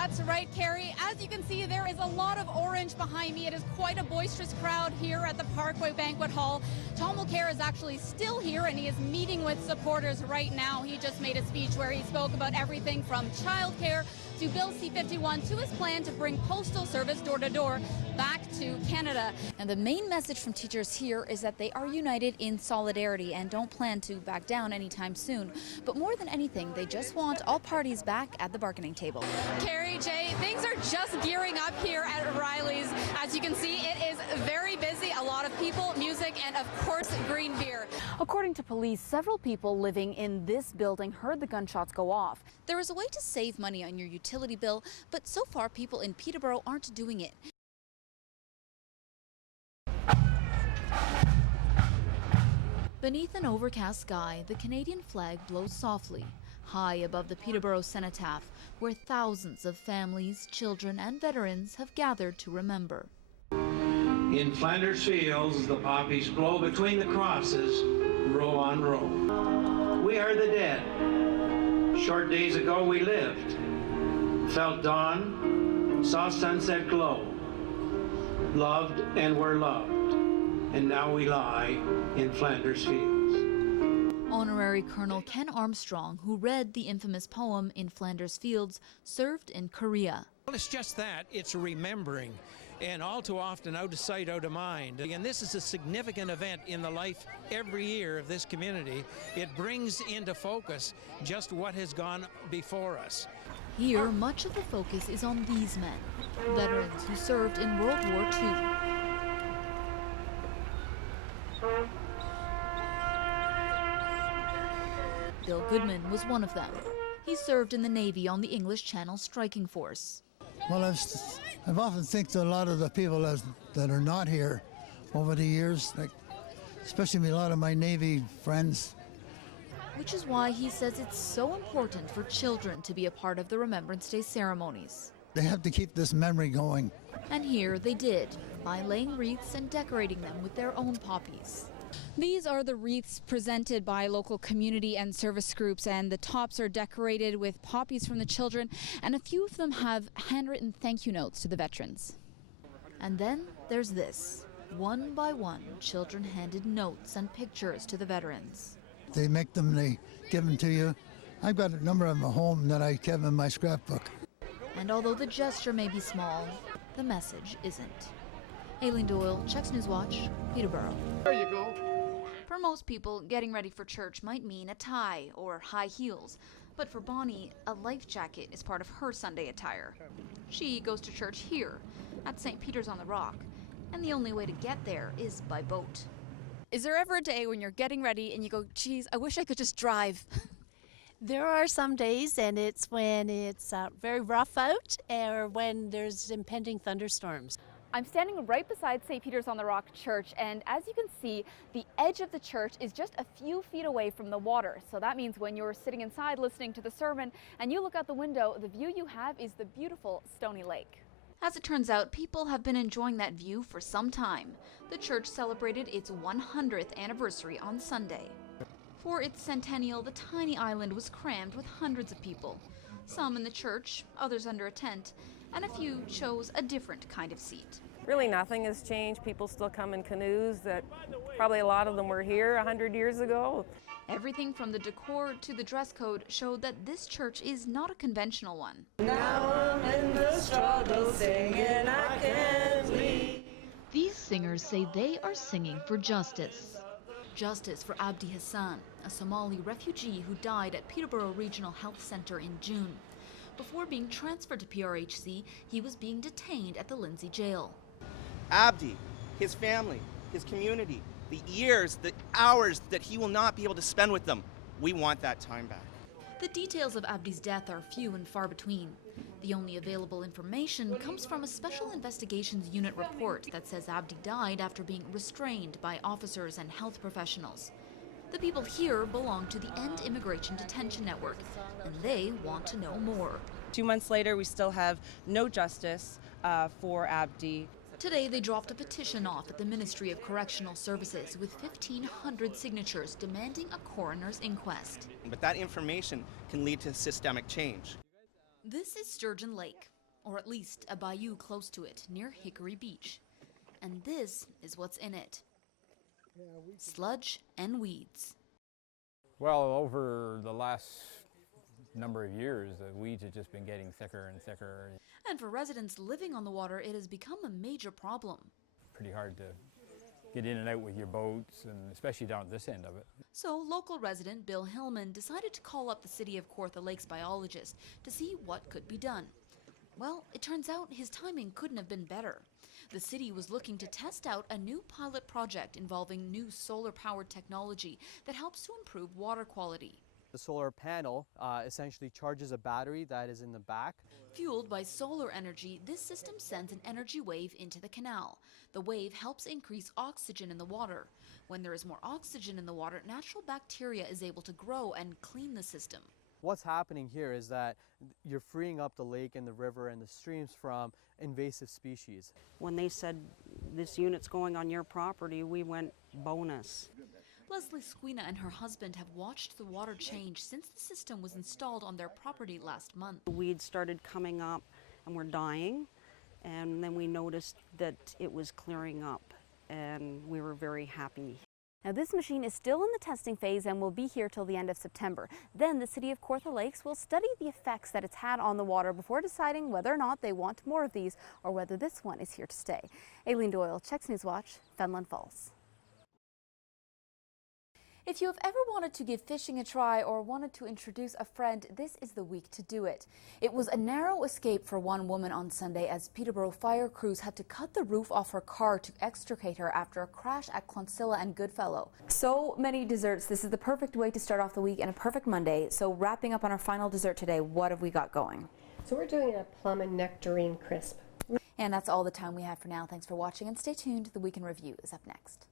That's right, Carrie. As you can see, there is a lot of orange behind me. It is quite a boisterous crowd here at the Parkway Banquet Hall. Tom Mulcair is actually still here, and he is meeting with supporters right now. He just made a speech where he spoke about everything from childcare to Bill C-51 to his plan to bring postal service door-to-door back to Canada. And the main message from teachers here is that they are united in solidarity and don't plan to back down anytime soon. But more than anything, they just want all parties back at the bargaining table. Carrie, Jay, things are just gearing up here at O'Reilly's. As you can see, it is very busy. A lot of people, music, and of course, green beer. According to police, several people living in this building heard the gunshots go off. There is a way to save money on your utility bill, but so far people in Peterborough aren't doing it. Beneath an overcast sky, the Canadian flag blows softly, high above the Peterborough Cenotaph, where thousands of families, children and veterans have gathered to remember. In Flanders Fields, the poppies glow between the crosses, row on row. We are the dead. Short days ago we lived, felt dawn, saw sunset glow, loved and were loved, and now we lie in Flanders Fields. Honorary Colonel Ken Armstrong, who read the infamous poem In Flanders Fields, served in Korea. Well, it's just that, it's remembering, and all too often out of sight, out of mind. And this is a significant event in the life every year of this community. It brings into focus just what has gone before us. Here, much of the focus is on these men, veterans who served in World War II. Bill Goodman was one of them. He served in the Navy on the English Channel Striking Force. Well, I've often think to a lot of the people that are not here over the years, like especially a lot of my Navy friends. Which is why he says it's so important for children to be a part of the Remembrance Day ceremonies. They have to keep this memory going. And here they did, by laying wreaths and decorating them with their own poppies. These are the wreaths presented by local community and service groups, and the tops are decorated with poppies from the children, and a few of them have handwritten thank you notes to the veterans. And then there's this. One by one, children handed notes and pictures to the veterans. They make them, they give them to you. I've got a number of them at home that I kept in my scrapbook. And although the gesture may be small, the message isn't. Aileen Doyle, Checks News Watch, Peterborough. There you go. For most people, getting ready for church might mean a tie or high heels. But for Bonnie, a life jacket is part of her Sunday attire. She goes to church here, at St. Peter's on the Rock, and the only way to get there is by boat. Is there ever a day when you're getting ready and you go, geez, I wish I could just drive? There are some days, and it's when it's very rough out or when there's impending thunderstorms. I'm standing right beside St. Peter's on the Rock Church, and as you can see, the edge of the church is just a few feet away from the water. So that means when you're sitting inside listening to the sermon and you look out the window, the view you have is the beautiful Stony Lake. As it turns out, people have been enjoying that view for some time. The church celebrated its 100th anniversary on Sunday. For its centennial, the tiny island was crammed with hundreds of people. Some in the church, others under a tent, and a few chose a different kind of seat. Really nothing has changed. People still come in canoes that probably a lot of them were here 100 years ago. Everything from the decor to the dress code showed that this church is not a conventional one. Now I'm in the struggle singing I can't leave. These singers say they are singing for justice. Justice for Abdi Hassan, a Somali refugee who died at Peterborough Regional Health Centre in June. Before being transferred to PRHC, he was being detained at the Lindsay jail. Abdi, his family, his community, the years, the hours that he will not be able to spend with them, we want that time back. The details of Abdi's death are few and far between. The only available information comes from a Special Investigations Unit report that says Abdi died after being restrained by officers and health professionals. The people here belong to the End Immigration Detention Network, and they want to know more. 2 months later, we still have no justice for Abdi. Today, they dropped a petition off at the Ministry of Correctional Services with 1,500 signatures demanding a coroner's inquest. But that information can lead to systemic change. This is Sturgeon Lake, or at least a bayou close to it, near Hickory Beach. And this is what's in it. Sludge and weeds. Well, over the last number of years, the weeds have just been getting thicker and thicker. And for residents living on the water, it has become a major problem. Pretty hard to get in and out with your boats, and especially down at this end of it. So local resident Bill Hillman decided to call up the City of Kawartha Lakes biologist to see what could be done. Well, it turns out his timing couldn't have been better. The city was looking to test out a new pilot project involving new solar-powered technology that helps to improve water quality. The solar panel essentially charges a battery that is in the back. Fueled by solar energy, this system sends an energy wave into the canal. The wave helps increase oxygen in the water. When there is more oxygen in the water, natural bacteria is able to grow and clean the system. What's happening here is that you're freeing up the lake and the river and the streams from invasive species. When they said this unit's going on your property, we went bonus. Leslie Squina and her husband have watched the water change since the system was installed on their property last month. The weeds started coming up and were dying, and then we noticed that it was clearing up, and we were very happy. Now this machine is still in the testing phase and will be here till the end of September. Then the City of Kawartha Lakes will study the effects that it's had on the water before deciding whether or not they want more of these or whether this one is here to stay. Aileen Doyle, Checks News Watch, Fenland Falls. If you have ever wanted to give fishing a try or wanted to introduce a friend, this is the week to do it. It was a narrow escape for one woman on Sunday as Peterborough fire crews had to cut the roof off her car to extricate her after a crash at Clonsilla and Goodfellow. So many desserts. This is the perfect way to start off the week and a perfect Monday. So wrapping up on our final dessert today, what have we got going? So we're doing a plum and nectarine crisp. And that's all the time we have for now. Thanks for watching and stay tuned. The Week in Review is up next.